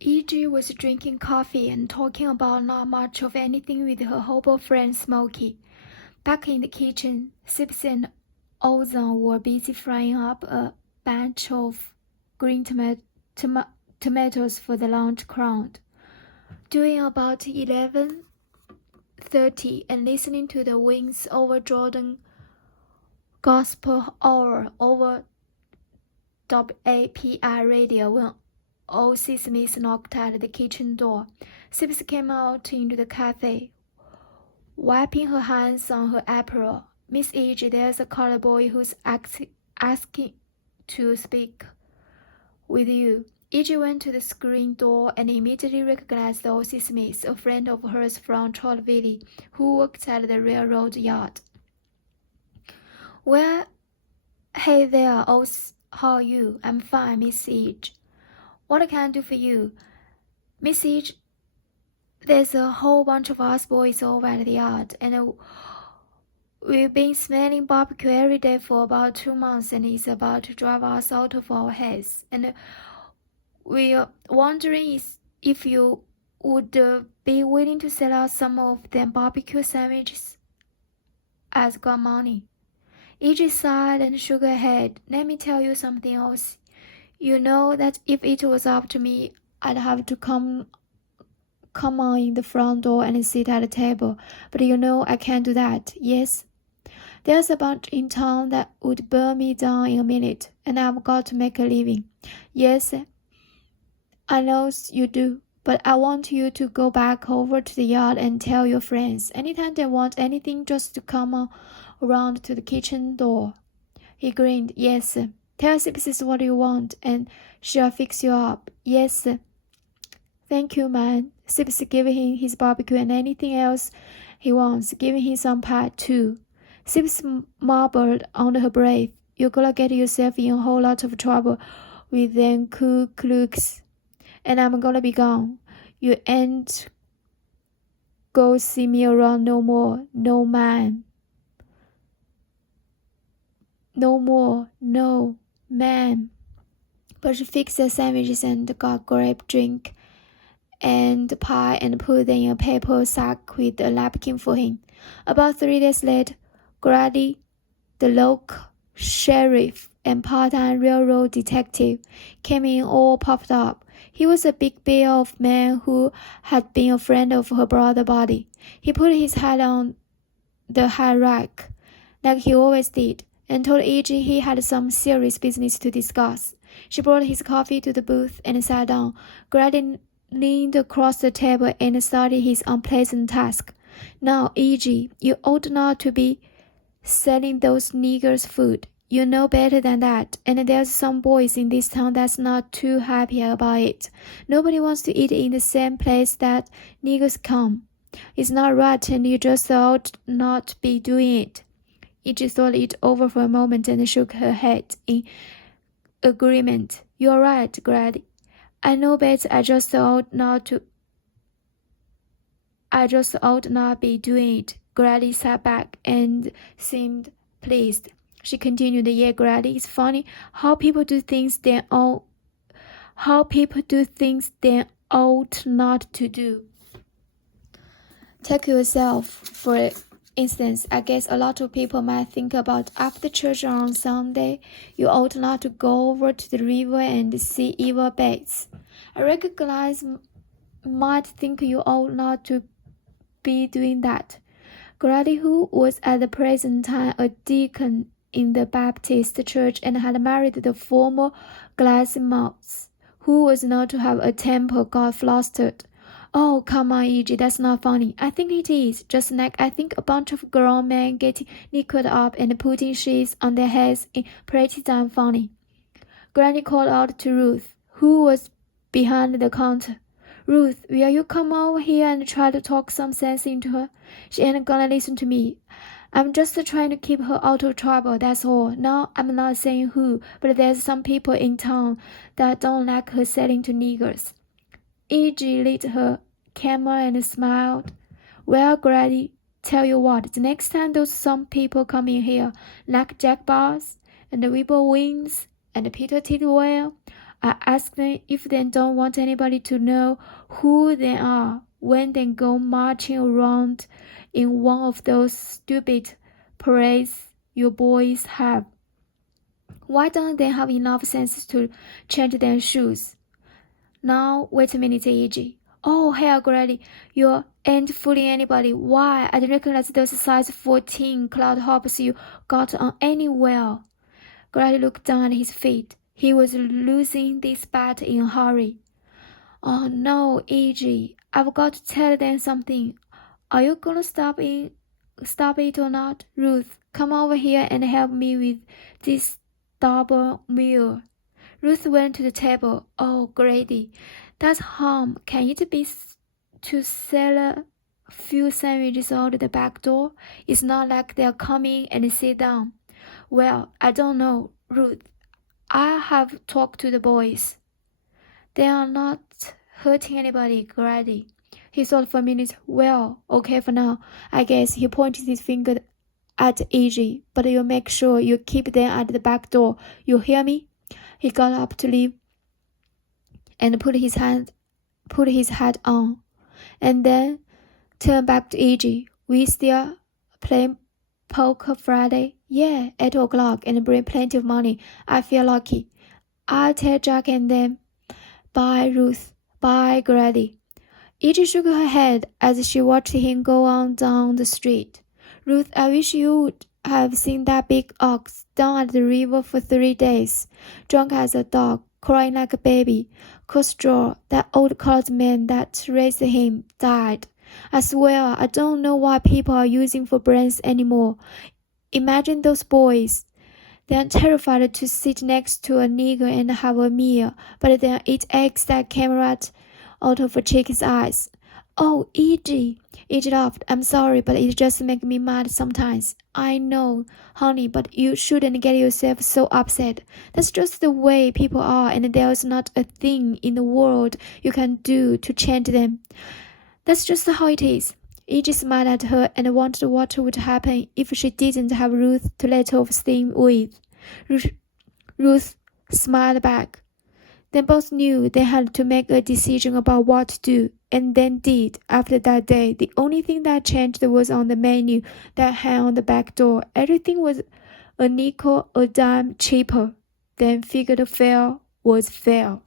E.G. was drinking coffee and talking about not much of anything with her hobo friend Smokey. Back in the kitchen, Sips and Ozan were busy frying up a bunch of green tomatoes for the lunch crowd. Doing about 11:30 and listening to the Wings Over Jordan Gospel Hour over WAPI radio when old Smith knocked at the kitchen door. Sips came out into the cafe, wiping her hands on her apron. Miss E.G., there's a colored boy who's asking to speak with you. E.G. went to the screen door and immediately recognized O.C. Smith, a friend of hers from Trollville, who worked at the railroad yard. Well, hey there, how are you? I'm fine, Miss E.G. What can I do for you? Miss E.G., there's a whole bunch of us boys over at the yard, and we've been smelling barbecue every day for about 2 months, and it's about to drive us out of our heads. And we're wondering if you would be willing to sell us some of them barbecue sandwiches as good money. E.G. sighed and shook her head. Let me tell you something else. You know that if it was up to me, I'd have to come on in the front door and sit at the table. But you know I can't do that, yes? There's a bunch in town that would burn me down in a minute, and I've got to make a living. Yes, I know you do, but I want you to go back over to the yard and tell your friends. Anytime they want anything, just to come around to the kitchen door. He grinned. Yes, tell Sips what you want, and she'll fix you up. Yes, thank you, man. Sips giving him his barbecue and anything else he wants, giving him some pie, too. Sips marveled under her breath. You're gonna get yourself in a whole lot of trouble with them Ku Klux, and I'm gonna be gone. You ain't go see me around no more, no man. No more, no, man. But she fixed the sandwiches and got grape drink and pie and put them in a paper sack with a napkin for him. About 3 days later, Grady, the local sheriff and part-time railroad detective, came in all puffed up. He was a big bear-of man who had been a friend of her brother Buddy. He put his hat on the high rack, like he always did, and told E.G. he had some serious business to discuss. She brought his coffee to the booth and sat down. Grady leaned across the table and started his unpleasant task. Now, E.G., you ought not to be selling those niggers food. You know better than that, and there's some boys in this town that's not too happy about it. Nobody wants to eat in the same place that niggers come. It's not right, and you just ought not be doing it. E.G. thought it over for a moment and shook her head in agreement. You're right, Grady. I know better. I just ought not be doing it. Grady sat back and seemed pleased. She continued, Yeah, Grady, it's funny how people do things they ought not to do. Take yourself, for instance. I guess a lot of people might think about after church on Sunday, you ought not to go over to the river and see evil bats. I recognize might think you ought not to be doing that. Grady, who was at the present time a deacon in the Baptist church and had married the former Glassmouth, who was known to have a temper, got flustered. Oh, come on, E.G., that's not funny. I think it is, just like I think a bunch of grown men getting nickered up and putting sheets on their heads is pretty damn funny. Granny called out to Ruth, who was behind the counter. Ruth, will you come over here and try to talk some sense into her? She ain't gonna listen to me. I'm just trying to keep her out of trouble, that's all. Now, I'm not saying who, but there's some people in town that don't like her selling to niggers. E.G. lit her camera and smiled. Well, Grady, tell you what, the next time those some people come in here, like Jack Bars and the Whipple Wings and Peter Tidwell, I ask them if they don't want anybody to know who they are when they go marching around in one of those stupid parades you boys have. Why don't they have enough sense to change their shoes? Now, wait a minute, E.G. Oh, hey, Grady, you ain't fooling anybody. Why? I don't recognize those size 14 cloud hops you got on anywhere. Grady looked down at his feet. He was losing this bet in a hurry. Oh, no, E.G., I've got to tell them something. Are you gonna stop it or not? Ruth, come over here and help me with this double meal. Ruth went to the table. Oh, Grady, that's harm. Can it be to sell a few sandwiches out the back door? It's not like they're coming and sit down. Well, I don't know, Ruth. I have talked to the boys. They are not hurting anybody, Grady. He thought for a minute. Well, okay for now. I guess he pointed his finger at E.G., but you make sure you keep them at the back door. You hear me? He got up to leave and put his hat on, and then turned back to E.G. We still play poker Friday? Yeah, 8 o'clock, and bring plenty of money. I feel lucky. I'll tell Jack and them. Bye, Ruth. Bye, Grady. E.G. shook her head as she watched him go on down the street. Ruth, I wish you would have seen that big ox down at the river for 3 days, drunk as a dog, crying like a baby. Costrow, that old colored man that raised him, died. I swear I don't know what people are using for brains anymore. Imagine those boys. They're terrified to sit next to a nigger and have a meal, but they'll eat eggs that came right out of a chicken's eyes. Oh, E.G. E.G. laughed. I'm sorry, but it just makes me mad sometimes. I know, honey, but you shouldn't get yourself so upset. That's just the way people are, and there's not a thing in the world you can do to change them. That's just how it is. E.G. smiled at her and wondered what would happen if she didn't have Ruth to let off steam with. Ruth smiled back. They both knew they had to make a decision about what to do, and then did. After that day, the only thing that changed was on the menu that hung on the back door. Everything was a nickel, a dime cheaper. Then figured fair was fair.